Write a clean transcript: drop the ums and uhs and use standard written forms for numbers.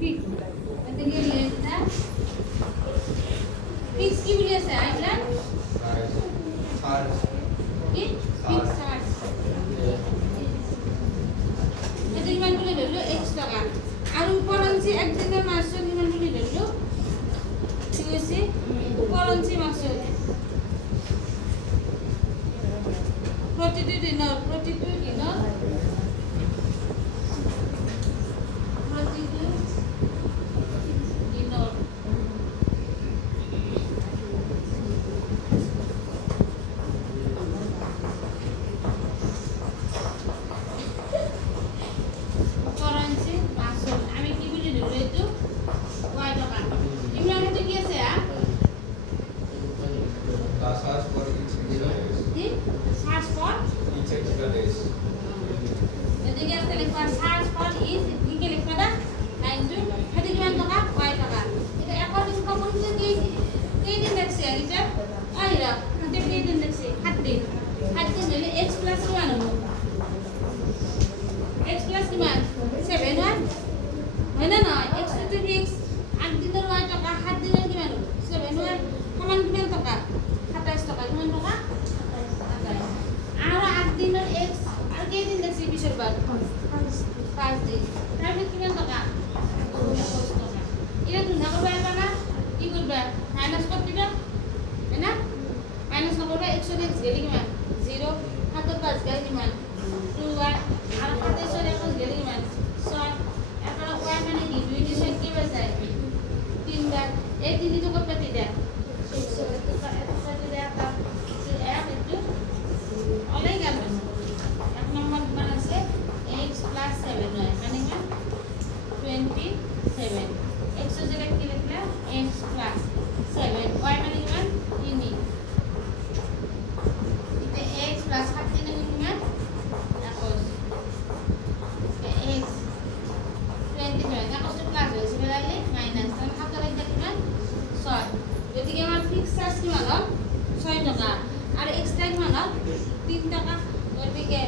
ফিক্স এদিকে লেসটা ফিক্স কি বলি আছে আইলা কি ফিক্স চার্জ এদিকে মান বলে দিলো x টাকা আর উপর আনছি একদিনের মাসের নিমান বলে দিলো ঠিক আছে উপর আনছি মাসের প্রতিটি দিনের আর এক্সট্রা কি মানো 3 টাকা ওদিকে